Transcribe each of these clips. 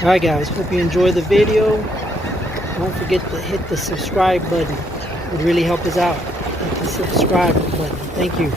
Alright guys, hope you enjoyed the video. Don't forget to hit the subscribe button. It would really help us out. Hit the subscribe button. Thank you.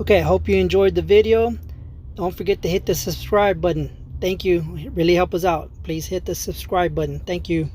Okay, I hope you enjoyed the video. Don't forget to hit the subscribe button. Thank you. It really help us out. Please hit the subscribe button. Thank you.